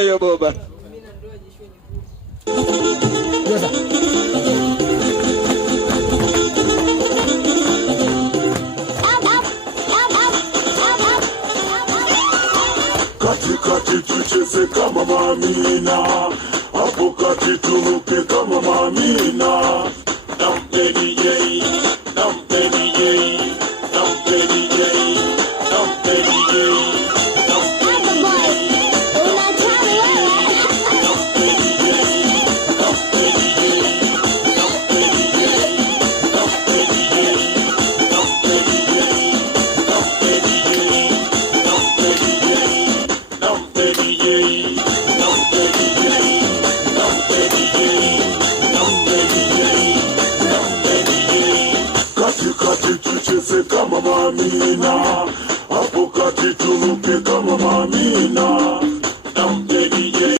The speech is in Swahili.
Yo boba. Katikati tucheze kama mamina, hapo kati turuke kama mamina. Nampeni yei, nampeni yei, nampeni yei, nampeni yei. Katikati tucheze kama mamina.